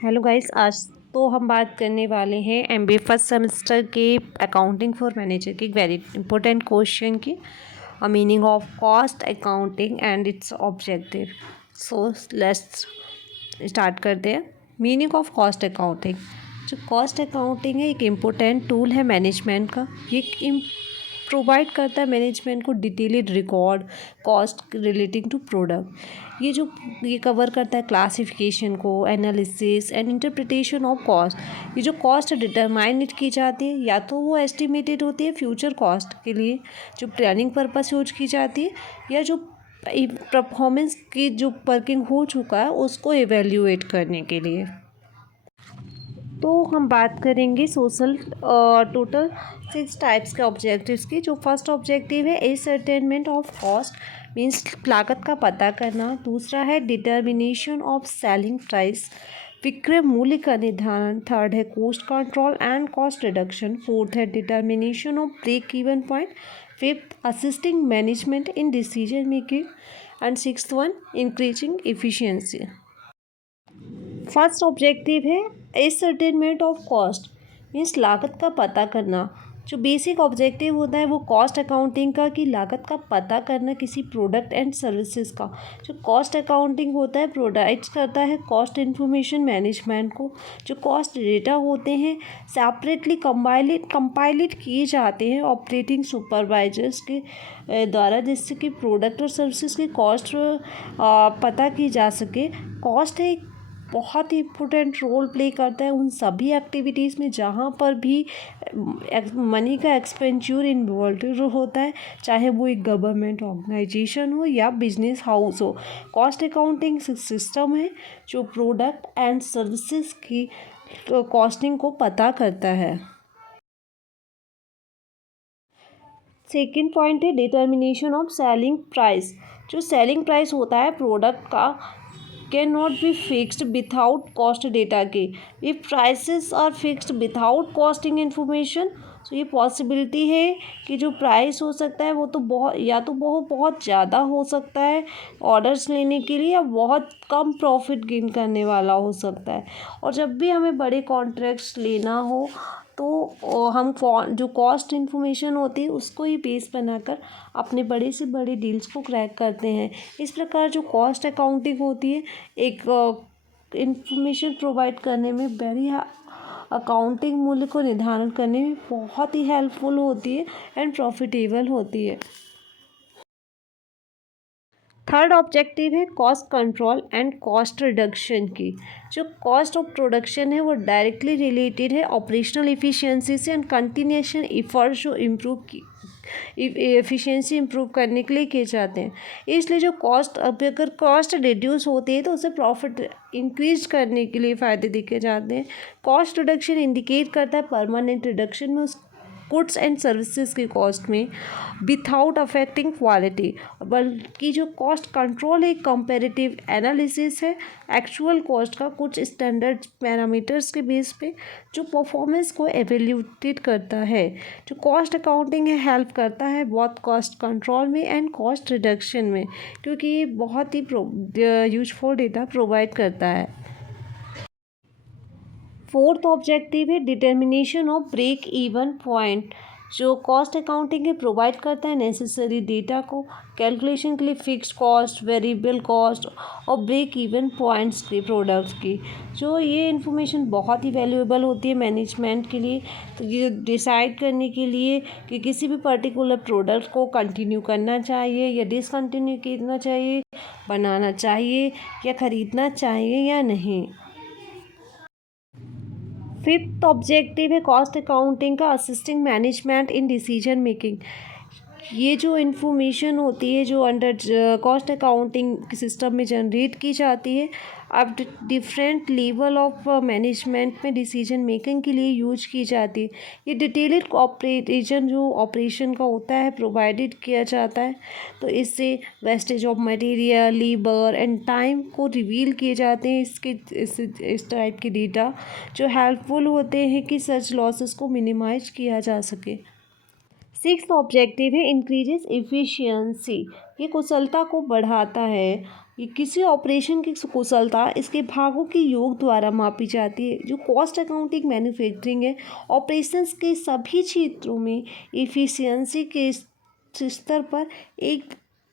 Hello guys, आज तो हम बात करने वाले हैं एमबीए फर्स्ट सेमेस्टर के अकाउंटिंग फॉर मैनेजर की वेरी इंपॉर्टेंट क्वेश्चन की meaning of cost accounting and it's objective. So let's start करते हैं। Meaning of cost accounting. जो कॉस्ट अकाउंटिंग है एक इम्पोर्टेंट टूल है मैनेजमेंट का। ये प्रोवाइड करता है मैनेजमेंट को detailed record cost relating to product. ये कवर करता है क्लासिफिकेशन को, analysis and interpretation of cost. ये जो कॉस्ट डिटरमाइनेट की जाती है या तो वो एस्टिमेटेड होती है फ्यूचर कॉस्ट के लिए जो प्लानिंग पर्पस यूज की जाती है, या जो परफॉर्मेंस की जो वर्किंग हो चुका है उसको एवेल्यूएट करने के लिए। तो हम बात करेंगे टोटल 6 टाइप्स के ऑब्जेक्टिव्स की। जो फर्स्ट ऑब्जेक्टिव है एसर्टेनमेंट ऑफ कॉस्ट, मीन्स लागत का पता करना। दूसरा है डिटर्मिनेशन ऑफ सेलिंग प्राइस, विक्रय मूल्य का निर्धारण। थर्ड है cost control and cost reduction. Fourth है determination of break even point. Fifth assisting management in decision making and sixth one increasing efficiency. First objective है एसर्टेनमेंट ऑफ कॉस्ट, मीन्स लागत का पता करना। जो बेसिक ऑब्जेक्टिव होता है वो कॉस्ट अकाउंटिंग का कि लागत का पता करना किसी प्रोडक्ट एंड सर्विसेज का। जो कॉस्ट अकाउंटिंग होता है प्रोवाइड्स करता है कॉस्ट इन्फॉर्मेशन मैनेजमेंट को। जो कॉस्ट डेटा होते हैं सेपरेटली कंपाइलेट किए जाते हैं ऑपरेटिंग सुपरवाइजर्स के द्वारा, जिससे कि प्रोडक्ट और सर्विसेज की कॉस्ट पता की जा सके। कॉस्ट एक बहुत ही इम्पोर्टेंट रोल प्ले करता है उन सभी एक्टिविटीज़ में जहाँ पर भी मनी का एक्सपेंडिचर इन्वॉल्व होता है, चाहे वो एक गवर्नमेंट ऑर्गेनाइजेशन हो या बिजनेस हाउस हो। कॉस्ट अकाउंटिंग सिस्टम है जो प्रोडक्ट एंड सर्विसेज की कॉस्टिंग को पता करता है। सेकेंड पॉइंट है डिटर्मिनेशन ऑफ सेलिंग प्राइस। जो सेलिंग प्राइस होता है प्रोडक्ट का can not be fixed without cost data के। If prices are fixed without costing information, तो ये पॉसिबिलिटी है कि जो प्राइस हो सकता है वो तो बहुत ज़्यादा हो सकता है ऑर्डर्स लेने के लिए, या बहुत कम प्रॉफिट गेन करने वाला हो सकता है। और जब भी हमें बड़े कॉन्ट्रैक्ट्स लेना हो तो हम जो कॉस्ट इन्फॉर्मेशन होती है उसको ही बेस बनाकर अपने बड़े से बड़े डील्स को क्रैक करते हैं। इस प्रकार जो कॉस्ट अकाउंटिंग होती है एक इन्फॉर्मेशन प्रोवाइड करने में अकाउंटिंग मूल्य को निर्धारण करने में बहुत ही हेल्पफुल होती है एंड प्रॉफिटेबल होती है। थर्ड ऑब्जेक्टिव है cost control and cost reduction की। जो कॉस्ट ऑफ प्रोडक्शन है वो डायरेक्टली रिलेटेड है ऑपरेशनल इफ़िशियंसी से एंड कंटिन्यूएशन एफर्ट्स जो एफिशिएंसी इम्प्रूव करने के लिए किए जाते हैं। इसलिए जो अगर कॉस्ट रिड्यूस होती है तो उसे प्रॉफिट इंक्रीज करने के लिए फ़ायदे दिखे जाते हैं। कॉस्ट रिडक्शन इंडिकेट करता है परमानेंट रिडक्शन में उस गुड्स एंड सर्विसेज की कॉस्ट में विथआउट अफेक्टिंग क्वालिटी। बल्कि जो कॉस्ट कंट्रोल एक कंपैरेटिव एनालिसिस है एक्चुअल कॉस्ट का कुछ स्टैंडर्ड पैरामीटर्स के बेस पे जो परफॉर्मेंस को एवेल्यूटेट करता है। जो कॉस्ट अकाउंटिंग है हेल्प करता है बहुत कॉस्ट कंट्रोल में एंड कॉस्ट रिडक्शन में, क्योंकि ये बहुत ही यूजफुल डेटा प्रोवाइड करता है। फोर्थ ऑब्जेक्टिव है determination of break even point. जो कॉस्ट अकाउंटिंग है प्रोवाइड करता है नेसेसरी डेटा को कैलकुलेशन के लिए फिक्स्ड कॉस्ट, वेरिएबल कॉस्ट और ब्रेक इवन पॉइंट्स के प्रोडक्ट्स की। जो ये इन्फॉर्मेशन बहुत ही वैल्यूएबल होती है मैनेजमेंट के लिए, तो ये डिसाइड करने के लिए कि किसी भी पर्टिकुलर प्रोडक्ट को कंटिन्यू करना चाहिए या डिसकंटिन्यू करना चाहिए, बनाना चाहिए या ख़रीदना चाहिए या नहीं। फिफ्थ ऑब्जेक्टिव है कॉस्ट अकाउंटिंग का assisting management in decision making. ये जो इन्फॉर्मेशन होती है जो अंडर कॉस्ट अकाउंटिंग सिस्टम में जनरेट की जाती है अब डिफरेंट लेवल ऑफ मैनेजमेंट में डिसीजन मेकिंग के लिए यूज की जाती है। ये डिटेल्ड ऑपरेशन जो ऑपरेशन का होता है प्रोवाइडेड किया जाता है, तो इससे wastage of material, labour and time को रिवील किए जाते हैं। इस टाइप के डेटा जो हेल्पफुल होते हैं कि सच लॉसेस को मिनिमाइज किया जा सके। सिक्स्थ ऑब्जेक्टिव है इंक्रीजेस एफिशिएंसी। ये कुशलता को बढ़ाता है। ये किसी ऑपरेशन की कुशलता इसके भागों के योग द्वारा मापी जाती है। जो कॉस्ट अकाउंटिंग मैन्युफैक्चरिंग है, ऑपरेशंस के सभी क्षेत्रों में एफिशिएंसी के स्तर पर एक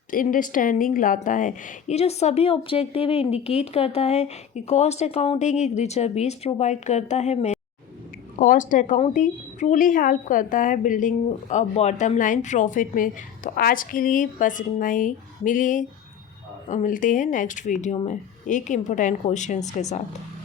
अंडरस्टैंडिंग लाता है। ये जो सभी ऑब्जेक्टिव है इंडिकेट करता है कि कॉस्ट अकाउंटिंग एक रिचर बेस प्रोवाइड करता है। कॉस्ट अकाउंटिंग ट्रूली हेल्प करता है बिल्डिंग बॉटम लाइन प्रॉफिट में। तो आज के लिए बस इतना ही। मिलते हैं नेक्स्ट वीडियो में एक इम्पोर्टेंट क्वेश्चंस के साथ।